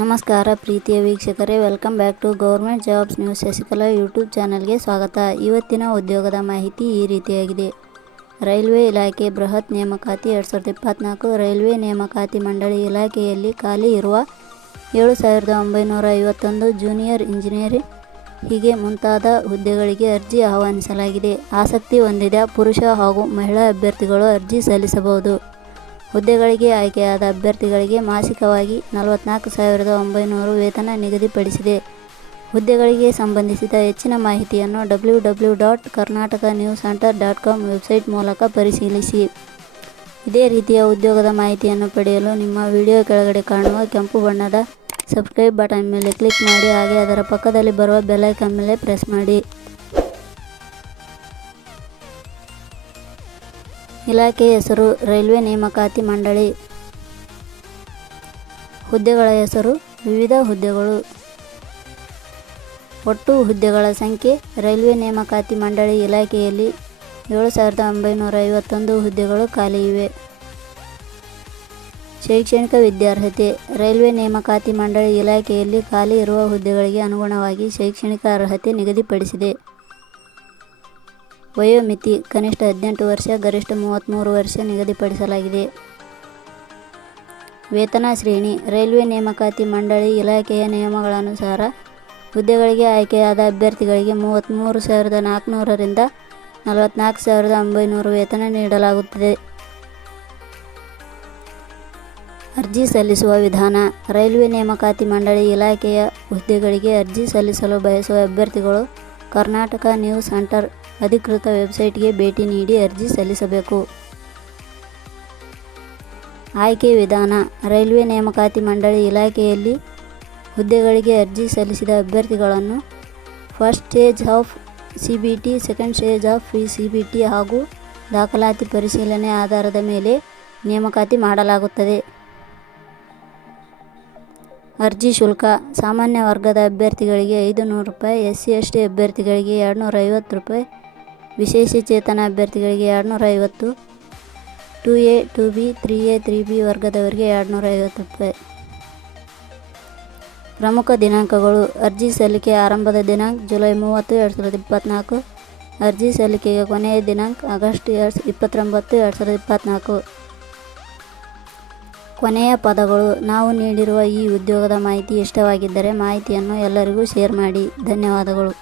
ನಮಸ್ಕಾರ ಪ್ರೀತಿಯ ವೀಕ್ಷಕರೇ welcome back to government jobs news Shashikala YouTube ಚಾನಲ್ಗೆ ಸ್ವಾಗತ. ಇವತ್ತಿನ ಉದ್ಯೋಗದ ಮಾಹಿತಿ ಈ ರೀತಿಯಾಗಿದೆ. ರೈಲ್ವೆ ಇಲಾಖೆ ಬೃಹತ್ ನೇಮಕಾತಿ ಎರಡು ಸಾವಿರದ ಇಪ್ಪತ್ತ್ನಾಲ್ಕು ರೈಲ್ವೆ ನೇಮಕಾತಿ ಮಂಡಳಿ ಇಲಾಖೆಯಲ್ಲಿ ಖಾಲಿ ಇರುವ ಏಳು ಸಾವಿರದ ಒಂಬೈನೂರ ಐವತ್ತೊಂದು ಜೂನಿಯರ್ ಇಂಜಿನಿಯರಿಂಗ್ ಹೀಗೆ ಮುಂತಾದ ಹುದ್ದೆಗಳಿಗೆ ಅರ್ಜಿ ಆಹ್ವಾನಿಸಲಾಗಿದೆ. ಆಸಕ್ತಿ ಹೊಂದಿದ ಪುರುಷ ಹಾಗೂ ಮಹಿಳಾ ಅಭ್ಯರ್ಥಿಗಳು ಅರ್ಜಿ ಸಲ್ಲಿಸಬಹುದು. ಹುದ್ದೆಗಳಿಗೆ ಆಯ್ಕೆಯಾದ ಅಭ್ಯರ್ಥಿಗಳಿಗೆ ಮಾಸಿಕವಾಗಿ ನಲವತ್ನಾಲ್ಕು ಸಾವಿರದ ಒಂಬೈನೂರು ವೇತನ ನಿಗದಿಪಡಿಸಿದೆ. ಹುದ್ದೆಗಳಿಗೆ ಸಂಬಂಧಿಸಿದ ಹೆಚ್ಚಿನ ಮಾಹಿತಿಯನ್ನು W W dot Karnataka news centre dot com website ಮೂಲಕ ಪರಿಶೀಲಿಸಿ. ಇದೇ ರೀತಿಯ ಉದ್ಯೋಗದ ಮಾಹಿತಿಯನ್ನು ಪಡೆಯಲು ನಿಮ್ಮ ವಿಡಿಯೋ ಕೆಳಗಡೆ ಕಾಣುವ ಕೆಂಪು ಬಣ್ಣದ ಸಬ್ಸ್ಕ್ರೈಬ್ ಬಟನ್ ಮೇಲೆ ಕ್ಲಿಕ್ ಮಾಡಿ, ಹಾಗೆ ಅದರ ಪಕ್ಕದಲ್ಲಿ ಬರುವ ಬೆಲ್ಲೈಕನ್ ಮೇಲೆ ಪ್ರೆಸ್ ಮಾಡಿ. ಇಲಾಖೆ ಹೆಸರು ರೈಲ್ವೆ ನೇಮಕಾತಿ ಮಂಡಳಿ. ಹುದ್ದೆಗಳ ಹೆಸರು ವಿವಿಧ ಹುದ್ದೆಗಳು. ಒಟ್ಟು ಹುದ್ದೆಗಳ ಸಂಖ್ಯೆ ರೈಲ್ವೆ ನೇಮಕಾತಿ ಮಂಡಳಿ ಇಲಾಖೆಯಲ್ಲಿ ಏಳು ಸಾವಿರದ ಒಂಬೈನೂರ ಐವತ್ತೊಂದು ಹುದ್ದೆಗಳು ಖಾಲಿ ಇವೆ. ಶೈಕ್ಷಣಿಕ ವಿದ್ಯಾರ್ಹತೆ ರೈಲ್ವೆ ನೇಮಕಾತಿ ಮಂಡಳಿ ಇಲಾಖೆಯಲ್ಲಿ ಖಾಲಿ ಇರುವ ಹುದ್ದೆಗಳಿಗೆ ಅನುಗುಣವಾಗಿ ಶೈಕ್ಷಣಿಕ ಅರ್ಹತೆ ನಿಗದಿಪಡಿಸಿದೆ. ವಯೋಮಿತಿ ಕನಿಷ್ಠ ಹದಿನೆಂಟು ವರ್ಷ, ಗರಿಷ್ಠ ಮೂವತ್ತ್ಮೂರು ವರ್ಷ ನಿಗದಿಪಡಿಸಲಾಗಿದೆ. ವೇತನ ಶ್ರೇಣಿ, ರೈಲ್ವೆ ನೇಮಕಾತಿ ಮಂಡಳಿ, ಇಲಾಖೆಯ ನಿಯಮಗಳನುಸಾರ ಹುದ್ದೆಗಳಿಗೆ ಆಯ್ಕೆಯಾದ ಅಭ್ಯರ್ಥಿಗಳಿಗೆ ಮೂವತ್ತ್ಮೂರು ಸಾವಿರದ ನಾಲ್ಕುನೂರರಿಂದ ನಲವತ್ತ್ನಾಲ್ಕು ಸಾವಿರದ ಒಂಬೈನೂರು ವೇತನ ನೀಡಲಾಗುತ್ತದೆ. ಅರ್ಜಿ ಸಲ್ಲಿಸುವ ವಿಧಾನ, ರೈಲ್ವೆ ನೇಮಕಾತಿ ಮಂಡಳಿ, ಇಲಾಖೆಯ ಹುದ್ದೆಗಳಿಗೆ ಅರ್ಜಿ ಸಲ್ಲಿಸಲು ಬಯಸುವ ಅಭ್ಯರ್ಥಿಗಳು ಕರ್ನಾಟಕ ನ್ಯೂಸ್ ಸೆಂಟರ್ ಅಧಿಕೃತ ವೆಬ್ಸೈಟ್ಗೆ ಭೇಟಿ ನೀಡಿ ಅರ್ಜಿ ಸಲ್ಲಿಸಬೇಕು. ಆಯ್ಕೆ ವಿಧಾನ, ರೈಲ್ವೆ ನೇಮಕಾತಿ ಮಂಡಳಿ ಇಲಾಖೆಯಲ್ಲಿ ಹುದ್ದೆಗಳಿಗೆ ಅರ್ಜಿ ಸಲ್ಲಿಸಿದ ಅಭ್ಯರ್ಥಿಗಳನ್ನು first stage of C B T second stage of P C B T ಹಾಗೂ ದಾಖಲಾತಿ ಪರಿಶೀಲನೆ ಆಧಾರದ ಮೇಲೆ ನೇಮಕಾತಿ ಮಾಡಲಾಗುತ್ತದೆ. ಅರ್ಜಿ ಶುಲ್ಕ, ಸಾಮಾನ್ಯ ವರ್ಗದ ಅಭ್ಯರ್ಥಿಗಳಿಗೆ ಐದು ನೂರು ರೂಪಾಯಿ ಎಸ್ ಸಿ ಎಸ್ ಟಿ ಅಭ್ಯರ್ಥಿಗಳಿಗೆ ಎರಡುನೂರ ಐವತ್ತು ರೂಪಾಯಿ ವಿಶೇಷ ಚೇತನ ಅಭ್ಯರ್ಥಿಗಳಿಗೆ ಎರಡುನೂರ ಐವತ್ತು two A, two B, three A, three B ವರ್ಗದವರಿಗೆ ಎರಡುನೂರ ಐವತ್ತು ರೂಪಾಯಿ ಪ್ರಮುಖ ದಿನಾಂಕಗಳು ಅರ್ಜಿ ಸಲ್ಲಿಕೆ ಆರಂಭದ ದಿನಾಂಕ ಜುಲೈ ಮೂವತ್ತು ಎರಡು ಸಾವಿರದ ಇಪ್ಪತ್ತ್ನಾಲ್ಕು ಅರ್ಜಿ ಸಲ್ಲಿಕೆಗೆ ಕೊನೆಯ ದಿನಾಂಕ ಆಗಸ್ಟ್ ಎರಡು, ಇಪ್ಪತ್ತೊಂಬತ್ತು ಎರಡು ಸಾವಿರದ ಇಪ್ಪತ್ತ್ನಾಲ್ಕು ಕೊನೆಯ ಪದಗಳು, ನಾವು ನೀಡಿರುವ ಈ ಉದ್ಯೋಗದ ಮಾಹಿತಿ ಇಷ್ಟವಾಗಿದ್ದರೆ ಮಾಹಿತಿಯನ್ನು ಎಲ್ಲರಿಗೂ ಶೇರ್ ಮಾಡಿ. ಧನ್ಯವಾದಗಳು.